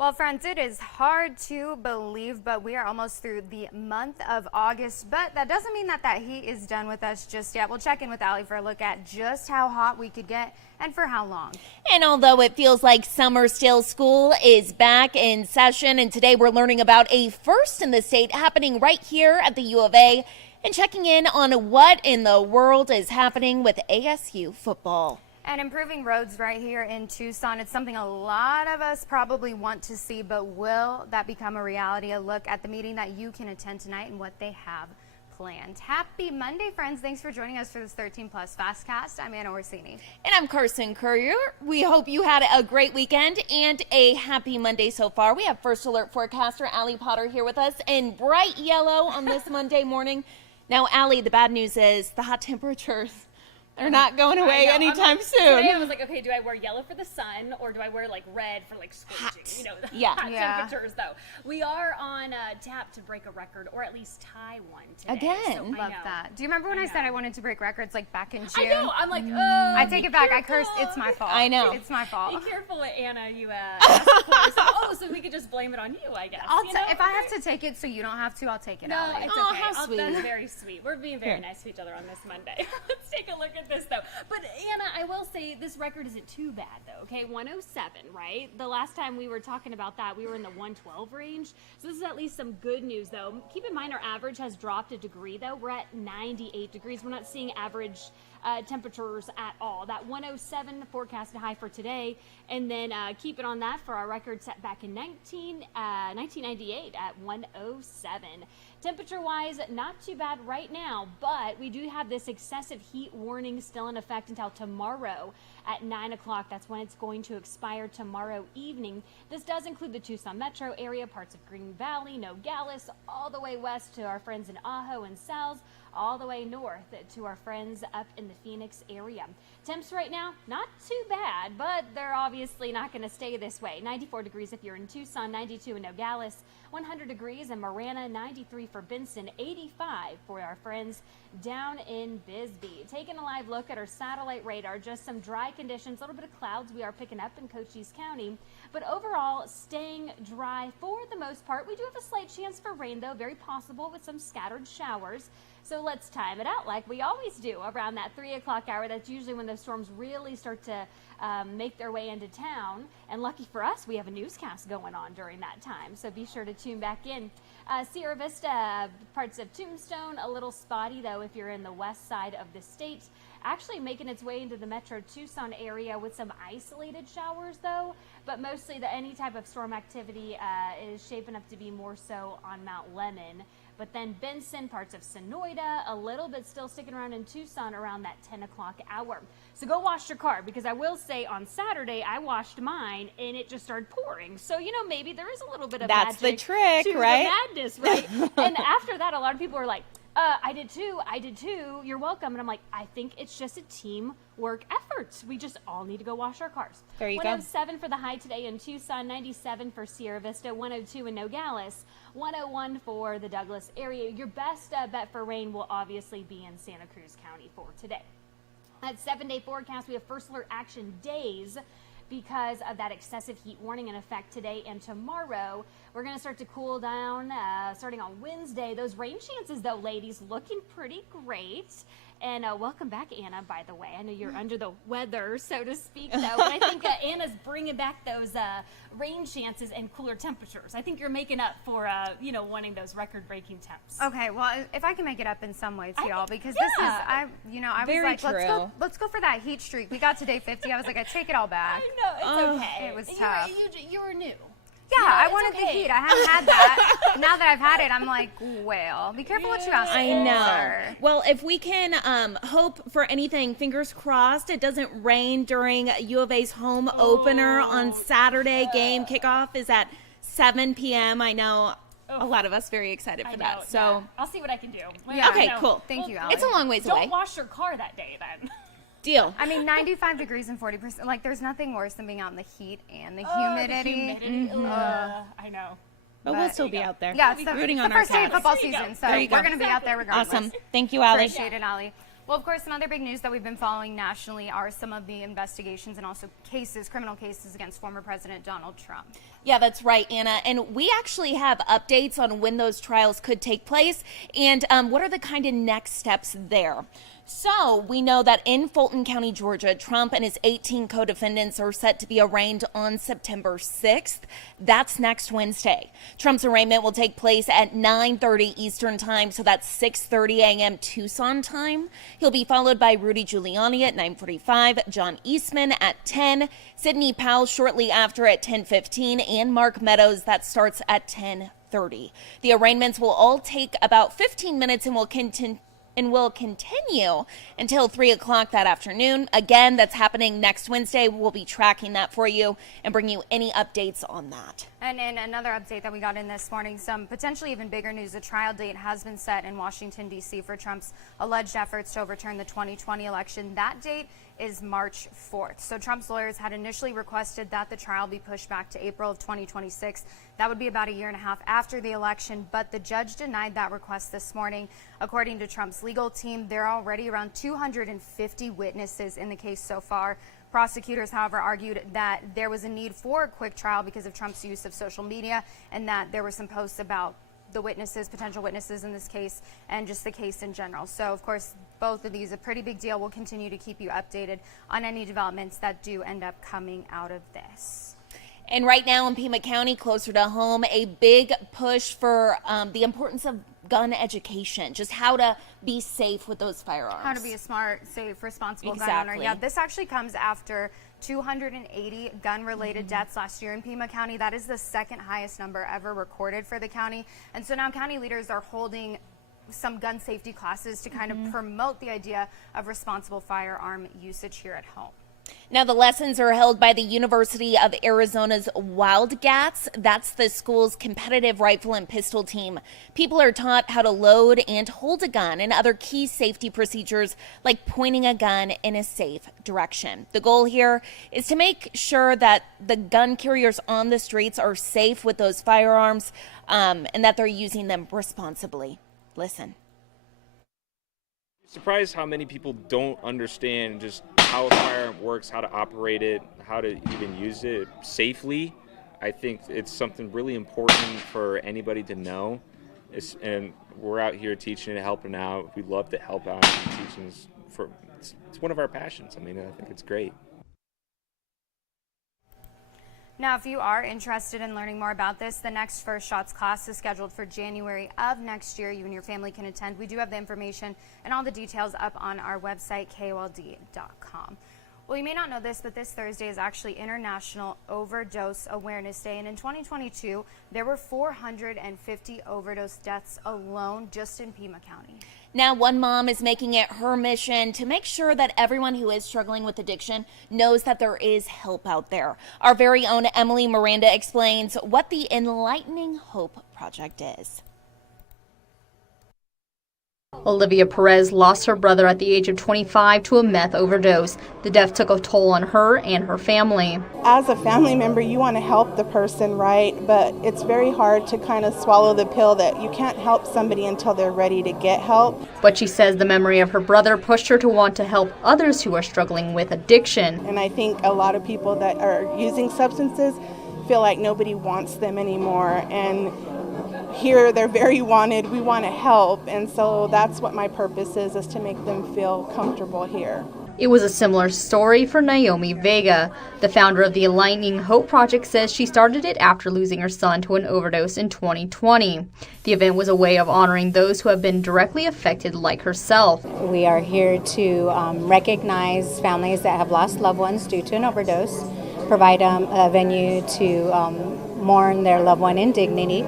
Well, friends, it is hard to believe, but we are almost through the month of August. But that doesn't mean that heat is done with us just yet. We'll check in with Allie for a look at just how hot we could get and for how long. And although it feels like summer still, school is back in session. And today we're learning about a first in the state happening right here at the U of A and checking in on what in the world is happening with ASU football. And improving roads right here in Tucson, it's something a lot of us probably want to see, but will that become a reality? A look at the meeting that you can attend tonight and what they have planned. Happy Monday, friends. Thanks for joining us for this 13 Plus FastCast. I'm Anna Orsini. And I'm Carson Courier. We hope you had a great weekend and a happy Monday so far. We have First Alert forecaster Allie Potter here with us in bright yellow on this Monday morning. Now, Allie, the bad news is the hot temperatures. They're not going away anytime soon. Today I was like, okay, do I wear yellow for the sun or do I wear like red for like scorching? You know, the hot temperatures though. We are on tap to break a record or at least tie one today. Again. So, Love that. Do you remember when I said I wanted to break records like back in June? I know. I'm like, oh. I take it back. I cursed. It's my fault. I know. It's my fault. Be careful, Anna. You asked for. So we could just blame it on you, I guess. If I have to take it so you don't have to, I'll take it out. No, it's oh, okay. How sweet. That's very sweet. We're being very nice to each other on this Monday. Let's take a look at this though. But Anna, I will say this record isn't too bad though. Okay, 107, right? The last time we were talking about that, we were in the 112 range. So this is at least some good news though. Keep in mind our average has dropped a degree though. We're at 98 degrees. We're not seeing average temperatures at all. That 107 forecasted high for today, and then keep it on that for our record set back in 1998 at 107. Temperature-wise, not too bad right now, but we do have this excessive heat warning still in effect until tomorrow at 9 o'clock. That's when it's going to expire tomorrow evening. This does include the Tucson metro area, parts of Green Valley, Nogales, all the way west to our friends in Ajo and Sal's, all the way north to our friends up in the Phoenix area. Temps right now, not too bad, but they're obviously not going to stay this way. 94 degrees if you're in Tucson, 92 in Nogales, 100 degrees in Marana, 93 for Benson, 85 for our friends down in Bisbee. Taking a live look at our satellite radar, just some dry conditions, a little bit of clouds we are picking up in Cochise County, but overall staying dry for the most part. We do have a slight chance for rain though, very possible with some scattered showers. So let's time it out like we always do around that 3 o'clock hour. That's usually when those storms really start to make their way into town. And lucky for us, we have a newscast going on during that time. So be sure to tune back in. Sierra Vista, parts of Tombstone, a little spotty though if you're in the west side of the state. Actually making its way into the metro Tucson area with some isolated showers though. But mostly any type of storm activity is shaping up to be more so on Mount Lemmon. But then Benson, parts of Sonoyta, a little bit still sticking around in Tucson around that 10 o'clock hour. So go wash your car, because I will say on Saturday I washed mine and it just started pouring. So, you know, maybe there is a little bit of magic the trick, to right? the madness, right? And after that, a lot of people are like, I did too, you're welcome. And I'm like, I think it's just a teamwork effort. We just all need to go wash our cars. There you go. 107 for the high today in Tucson, 97 for Sierra Vista, 102 in Nogales, 101 for the Douglas area. Your best bet for rain will obviously be in Santa Cruz County for today. That 7-day forecast, we have first alert action days because of that excessive heat warning in effect today and tomorrow. We're going to start to cool down starting on Wednesday. Those rain chances, though, ladies, looking pretty great. And welcome back, Anna, by the way. I know you're under the weather, so to speak, though. But I think Anna's bringing back those rain chances and cooler temperatures. I think you're making up for, wanting those record-breaking temps. Okay, well, if I can make it up in some ways, y'all, because this is, I Very was like, let's go for that heat streak. We got to day 50. I was like, I take it all back. I know, it's okay. It was tough. You were new. Yeah, I wanted the heat. I haven't had that. Now that I've had it, I'm like, well, be careful what you ask for. I know. Well, if we can hope for anything, fingers crossed, it doesn't rain during U of A's home opener on Saturday. Game kickoff is at 7 p.m. I know a lot of us very excited for that. So I'll see what I can do. Yeah, okay, cool. Thank you, Allie. It's a long ways away. Don't wash your car that day then. Deal. I mean, 95 degrees and 40%. Like, there's nothing worse than being out in the heat and the humidity. I know. But we'll still be out there. Yeah, it's rooting the on our first day of Cats. football season, so we're going to be out there regardless. Awesome. Thank you, Allie. Appreciate it, Allie. Well, of course, some other big news that we've been following nationally are some of the investigations and also cases, criminal cases against former President Donald Trump. Yeah, that's right, Anna. And we actually have updates on when those trials could take place and what are the kind of next steps there. So we know that in Fulton County, Georgia, Trump and his 18 co-defendants are set to be arraigned on September 6th. That's next Wednesday. Trump's arraignment will take place at 9:30 Eastern time, so that's 6:30 a.m. Tucson time. He'll be followed by Rudy Giuliani at 9:45, John Eastman at 10, Sidney Powell shortly after at 10:15, and Mark Meadows, that starts at 10:30. The arraignments will all take about 15 minutes and will continue until 3 o'clock that afternoon. Again, that's happening next Wednesday. We'll be tracking that for you and bring you any updates on that. And in another update that we got in this morning, some potentially even bigger news. A trial date has been set in Washington, D.C. for Trump's alleged efforts to overturn the 2020 election. That date is March 4th. So Trump's lawyers had initially requested that the trial be pushed back to April of 2026. That would be about a year and a half after the election, but the judge denied that request this morning. According to Trump's legal team, there are already around 250 witnesses in the case so far. Prosecutors, however, argued that there was a need for a quick trial because of Trump's use of social media and that there were some posts about the witnesses, potential witnesses in this case, and just the case in general. So, of course, both of these a pretty big deal. We'll continue to keep you updated on any developments that do end up coming out of this. And right now in Pima County, closer to home, a big push for the importance of gun education, just how to be safe with those firearms. How to be a smart, safe, responsible gun Exactly. owner. Yeah, this actually comes after 280 gun-related deaths last year in Pima County. That is the second highest number ever recorded for the county. And so now county leaders are holding some gun safety classes to kind of promote the idea of responsible firearm usage here at home. Now, the lessons are held by the University of Arizona's Wildcats. That's the school's competitive rifle and pistol team. People are taught how to load and hold a gun and other key safety procedures like pointing a gun in a safe direction. The goal here is to make sure that the gun carriers on the streets are safe with those firearms and that they're using them responsibly. Listen. Surprised how many people don't understand just how a firearm works, how to operate it, how to even use it safely. I think it's something really important for anybody to know. And we're out here teaching and helping out. We love to help out and teaching. It's one of our passions. I mean, I think it's great. Now, if you are interested in learning more about this, the next First Shots class is scheduled for January of next year. You and your family can attend. We do have the information and all the details up on our website, KOLD.com. Well, you may not know this, but this Thursday is actually International Overdose Awareness Day. And in 2022, there were 450 overdose deaths alone just in Pima County. Now, one mom is making it her mission to make sure that everyone who is struggling with addiction knows that there is help out there. Our very own Emily Miranda explains what the Enlightening Hope Project is. Olivia Perez lost her brother at the age of 25 to a meth overdose. The death took a toll on her and her family. As a family member, you want to help the person, right? But it's very hard to kind of swallow the pill that you can't help somebody until they're ready to get help. But she says the memory of her brother pushed her to want to help others who are struggling with addiction. And I think a lot of people that are using substances feel like nobody wants them anymore. And here they're very wanted. We want to help. And so that's what my purpose is to make them feel comfortable here. It was a similar story for Naomi Vega. The founder of the Enlightening Hope Project says she started it after losing her son to an overdose in 2020. The event was a way of honoring those who have been directly affected like herself. We are here to recognize families that have lost loved ones due to an overdose, provide a venue to mourn their loved one in dignity,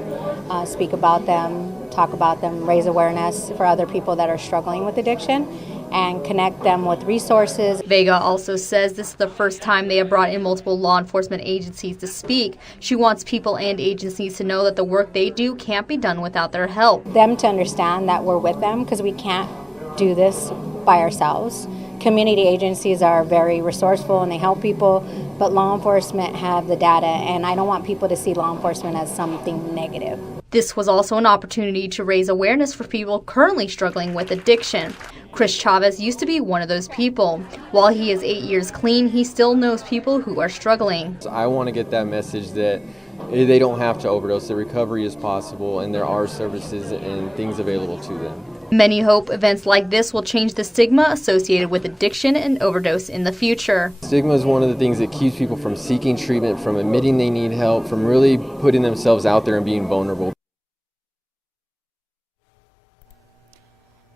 speak about them, talk about them, raise awareness for other people that are struggling with addiction, and connect them with resources. Vega also says this is the first time they have brought in multiple law enforcement agencies to speak. She wants people and agencies to know that the work they do can't be done without their help. Them to understand that we're with them because we can't do this by ourselves. Community agencies are very resourceful and they help people, but law enforcement have the data, and I don't want people to see law enforcement as something negative. This was also an opportunity to raise awareness for people currently struggling with addiction. Chris Chavez used to be one of those people. While he is 8 years clean, he still knows people who are struggling. I want to get that message that they don't have to overdose, that recovery is possible, and there are services and things available to them. Many hope events like this will change the stigma associated with addiction and overdose in the future. Stigma is one of the things that keeps people from seeking treatment, from admitting they need help, from really putting themselves out there and being vulnerable.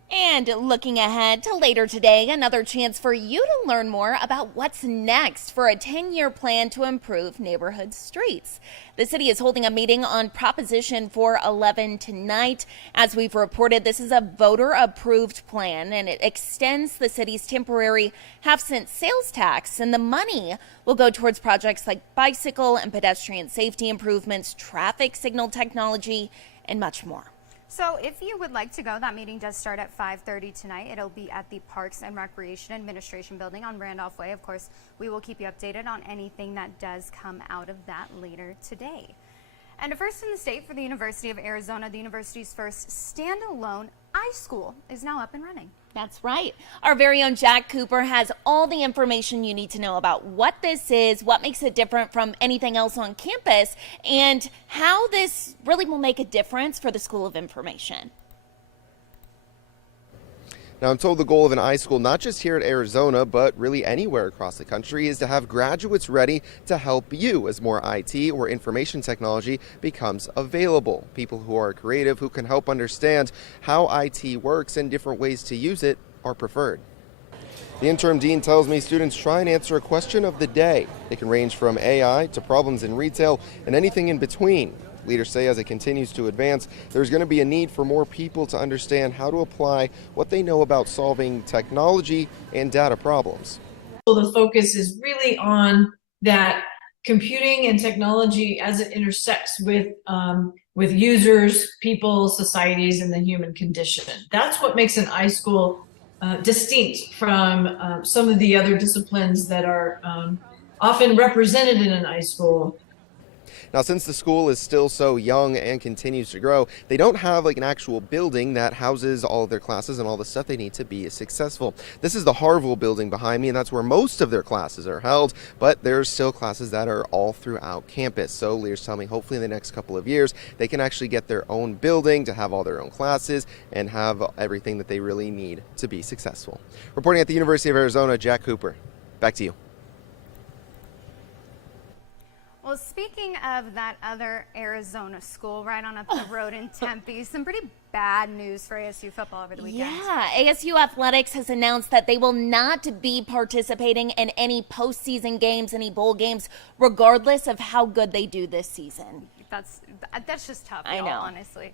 And looking ahead to later today, another chance for you to learn more about what's next for a 10-year plan to improve neighborhood streets. The city is holding a meeting on Proposition 411 tonight. As we've reported, this is a voter-approved plan, and it extends the city's temporary half-cent sales tax, and the money will go towards projects like bicycle and pedestrian safety improvements, traffic signal technology, and much more. So if you would like to go, that meeting does start at 5:30 tonight. It'll be at the Parks and Recreation Administration building on Randolph Way. Of course, we will keep you updated on anything that does come out of that later today. And a first in the state for the University of Arizona, the university's first standalone iSchool is now up and running. That's right. Our very own Jack Cooper has all the information you need to know about what this is, what makes it different from anything else on campus, and how this really will make a difference for the School of Information. Now, I'm told the goal of an iSchool, not just here at Arizona, but really anywhere across the country, is to have graduates ready to help you as more IT or information technology becomes available. People who are creative, who can help understand how IT works and different ways to use it are preferred. The interim dean tells me students try and answer a question of the day. It can range from AI to problems in retail and anything in between. Leaders say as it continues to advance, there's going to be a need for more people to understand how to apply what they know about solving technology and data problems. So the focus is really on that computing and technology as it intersects with users, people, societies, and the human condition. That's what makes an iSchool distinct from some of the other disciplines that are often represented in an iSchool. Now, since the school is still so young and continues to grow, they don't have like an actual building that houses all of their classes and all the stuff they need to be successful. This is the Harville building behind me, and that's where most of their classes are held, but there's still classes that are all throughout campus. So leaders tell me hopefully in the next couple of years, they can actually get their own building to have all their own classes and have everything that they really need to be successful. Reporting at the University of Arizona, Jack Cooper. Back to you. Well, speaking of that other Arizona school right on up the road in Tempe, some pretty bad news for ASU football over the weekend. Yeah, ASU Athletics has announced that they will not be participating in any postseason games, any bowl games, regardless of how good they do this season. That's just tough, I know. Honestly.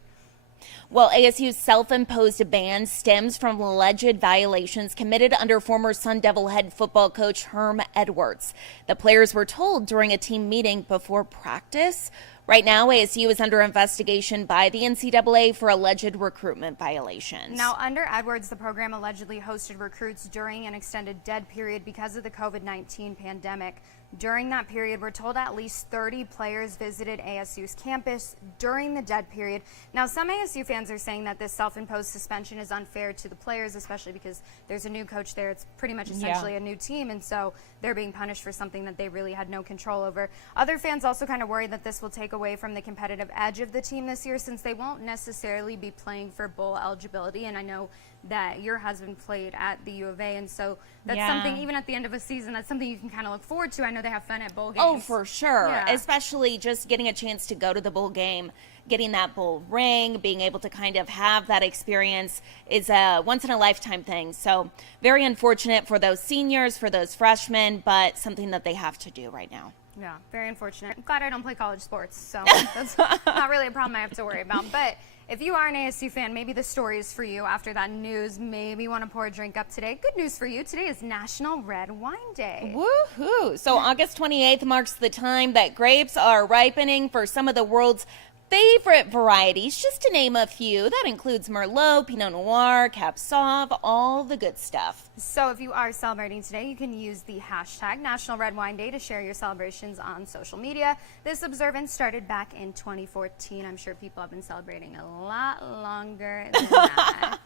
Well, ASU's self-imposed ban stems from alleged violations committed under former Sun Devil head football coach Herm Edwards. The players were told during a team meeting before practice. Right now, ASU is under investigation by the NCAA for alleged recruitment violations. Now, under Edwards, the program allegedly hosted recruits during an extended dead period because of the COVID-19 pandemic. During that period, we're told at least 30 players visited ASU's campus during the dead period. Now, some ASU fans are saying that this self-imposed suspension is unfair to the players, especially because there's a new coach there. It's pretty much essentially a new team, and so they're being punished for something that they really had no control over. Other fans also kind of worry that this will take away from the competitive edge of the team this year, since they won't necessarily be playing for bowl eligibility. And I know that your husband played at the U of A, and so that's something, even at the end of a season, that's something you can kind of look forward to. I know they have fun at bowl games. Oh, for sure. Yeah. Especially just getting a chance to go to the bowl game, getting that bowl ring, being able to kind of have that experience is a once-in-a-lifetime thing. So very unfortunate for those seniors, for those freshmen, but something that they have to do right now. Yeah, very unfortunate. I'm glad I don't play college sports, so that's not really a problem I have to worry about. But if you are an ASU fan, maybe the story is for you after that news. Maybe you want to pour a drink up today. Good news for you. Today is National Red Wine Day. Woohoo! So August 28th marks the time that grapes are ripening for some of the world's favorite varieties, just to name a few. That includes Merlot, Pinot Noir, Cab Sauv, all the good stuff. So if you are celebrating today, you can use the hashtag National Red Wine Day to share your celebrations on social media. This observance started back in 2014. I'm sure people have been celebrating a lot longer than that.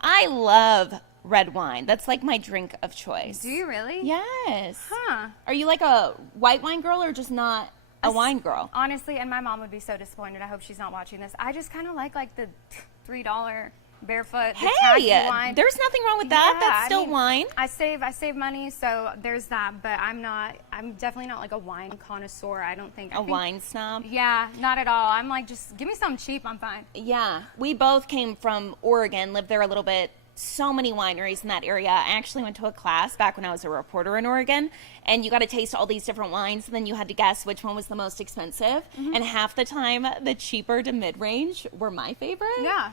I love red wine. That's like my drink of choice. Do you really? Yes. Huh. Are you like a white wine girl or just not a wine girl? Honestly, and my mom would be so disappointed. I hope she's not watching this. I just kind of like the $3 barefoot, the tacky wine. There's nothing wrong with that. Yeah, That's still wine. I save money, so there's that. But I'm definitely not like a wine connoisseur. I think Wine snob. Yeah, not at all. I'm like, just give me something cheap. I'm fine. Yeah, we both came from Oregon, lived there a little bit. So many wineries in that area. I actually went to a class back when I was a reporter in Oregon, and you got to taste all these different wines, and then you had to guess which one was the most expensive. And half the time, the cheaper to mid-range were my favorite. Yeah.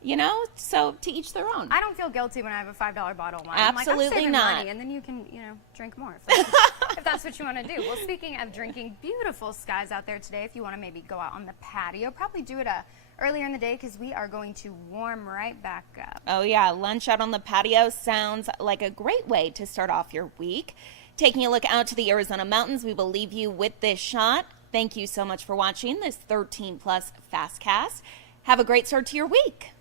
You know, so to each their own. I don't feel guilty when I have a $5 bottle of wine. Absolutely I'm saving not. money, and then you can, drink more if that's what you want to do. Well, speaking of drinking, beautiful skies out there today. If you want to maybe go out on the patio, probably do it earlier in the day because we are going to warm right back up. Oh yeah, lunch out on the patio sounds like a great way to start off your week. Taking a look out to the Arizona mountains, we will leave you with this shot. Thank you so much for watching this 13 Plus FastCast. Have a great start to your week.